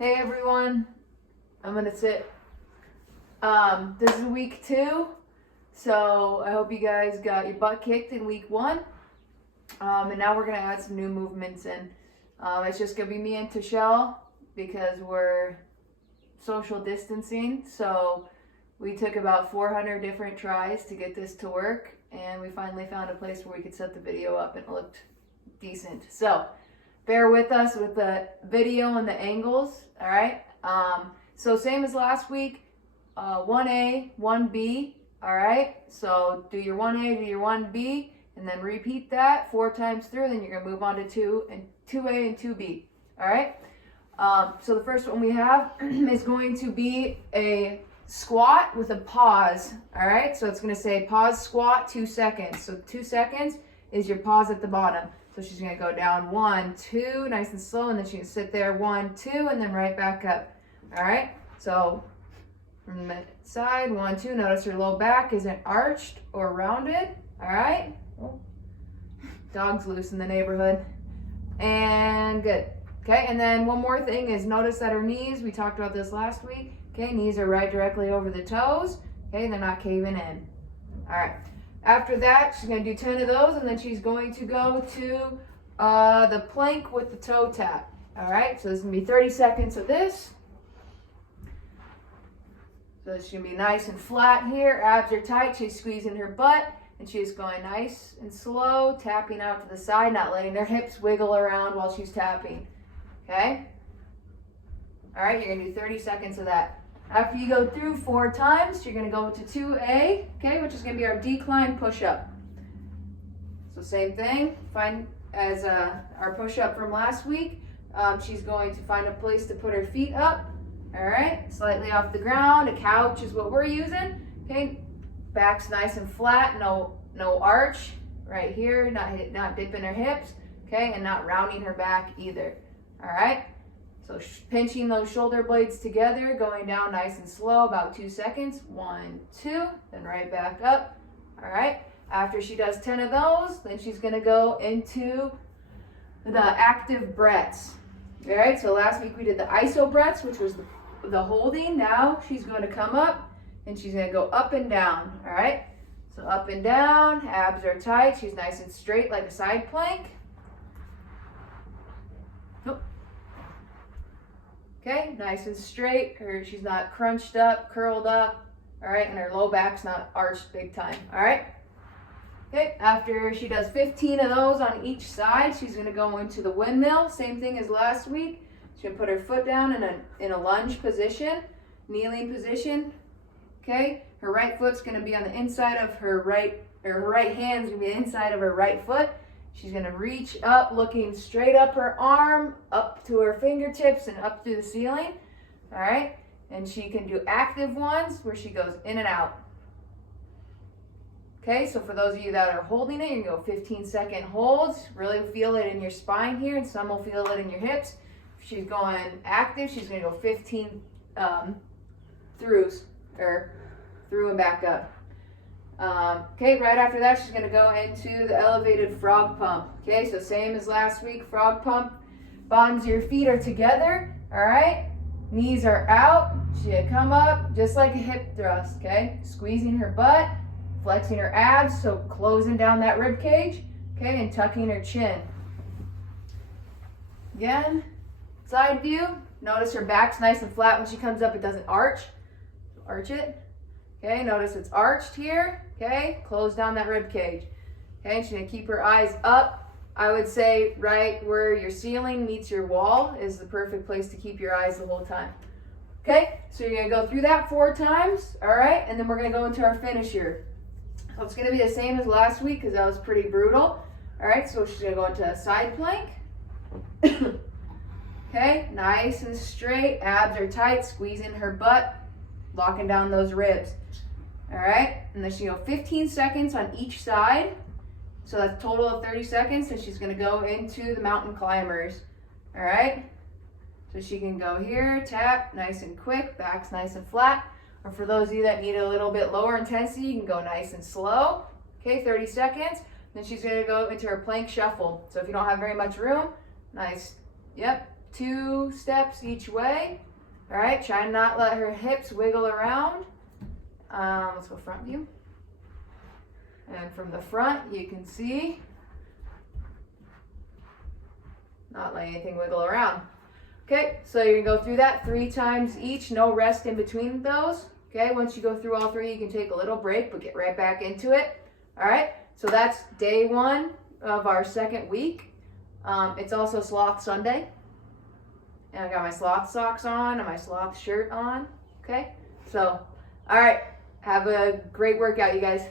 Hey everyone, I'm gonna sit. This is week 2, so I hope you guys got your butt kicked in week 1. And now we're gonna add some new movements in. It's just gonna be me and Tashelle because we're social distancing. So we took about 400 different tries to get this to work, and we finally found a place where we could set the video up and it looked decent. So bear with us with the video and the angles, all right? So same as last week, 1A, 1B, all right? So do your 1A, do your 1B, and then repeat that 4 times through, then you're gonna move on to 2A and 2B, all right? So the first one we have is going to be a squat with a pause, all right? So it's gonna say pause squat 2 seconds. So 2 seconds is your pause at the bottom. So she's gonna go down 1, 2, nice and slow, and then she can sit there 1, 2, and then right back up. All right. So from the side, 1, 2. Notice her low back isn't arched or rounded. All right. Oh, dog's loose in the neighborhood. And good. Okay. And then one more thing is notice that her knees. We talked about this last week. Okay. Knees are right directly over the toes. Okay. They're not caving in. All right. After that, she's going to do 10 of those, and then she's going to go to the plank with the toe tap. All right, so this is going to be 30 seconds of this. So she's going to be nice and flat here. Abs are tight. She's squeezing her butt, and she's going nice and slow, tapping out to the side, not letting her hips wiggle around while she's tapping. Okay? All right, you're going to do 30 seconds of that. After you go through 4 times, you're going to go to 2A, okay, which is going to be our decline push-up. So same thing, find as our push-up from last week. She's going to find a place to put her feet up, all right, slightly off the ground. A couch is what we're using, okay. Back's nice and flat, no arch right here, not dipping her hips, okay, and not rounding her back either, all right. So pinching those shoulder blades together, going down nice and slow, about 2 seconds. 1, 2, then right back up. All right. After she does 10 of those, then she's going to go into the active breaths. All right. So last week we did the iso breaths, which was the holding. Now she's going to come up and she's going to go up and down. All right. So up and down, abs are tight. She's nice and straight like a side plank. Okay, nice and straight. She's not crunched up, curled up, all right, and her low back's not arched big time, all right? Okay, after she does 15 of those on each side, she's gonna go into the windmill, same thing as last week. She's gonna put her foot down in a lunge position, kneeling position, okay? Her right foot's gonna be on the inside of her her right hand's gonna be the inside of her right foot. She's going to reach up, looking straight up her arm, up to her fingertips, and up through the ceiling. All right? And she can do active ones where she goes in and out. Okay, so for those of you that are holding it, you can go 15-second holds. Really feel it in your spine here, and some will feel it in your hips. If she's going active, she's going to go 15 throughs, or through and back up. Okay, right after that, she's going to go into the elevated frog pump. Okay, so same as last week, frog pump. Bottoms of your feet are together, all right? Knees are out. She's going to come up just like a hip thrust, okay? Squeezing her butt, flexing her abs, so closing down that rib cage, okay, and tucking her chin. Again, side view. Notice her back's nice and flat when she comes up. It doesn't arch. Arch it. Okay, notice it's arched here. Okay, close down that rib cage. Okay, she's gonna keep her eyes up. I would say right where your ceiling meets your wall is the perfect place to keep your eyes the whole time. Okay, so you're gonna go through that 4 times, all right, and then we're gonna go into our finisher. So it's gonna be the same as last week because that was pretty brutal. All right, so she's gonna go into a side plank. Okay, nice and straight, abs are tight, squeezing her butt, locking down those ribs. All right, and then she go 15 seconds on each side. So that's a total of 30 seconds. And she's gonna go into the mountain climbers. All right, so she can go here, tap, nice and quick, back's nice and flat. Or for those of you that need a little bit lower intensity, you can go nice and slow. Okay, 30 seconds. Then she's gonna go into her plank shuffle. So if you don't have very much room, nice, yep, 2 steps each way. All right, try and not let her hips wiggle around. Let's go front view. And from the front, you can see, not letting anything wiggle around. Okay, so you're gonna go through that 3 times each, no rest in between those. Okay, once you go through all 3, you can take a little break, but get right back into it. All right, so that's day 1 of our 2nd week. It's also Sloth Sunday. And I got my sloth socks on and my sloth shirt on. Okay, so, all right, have a great workout, you guys.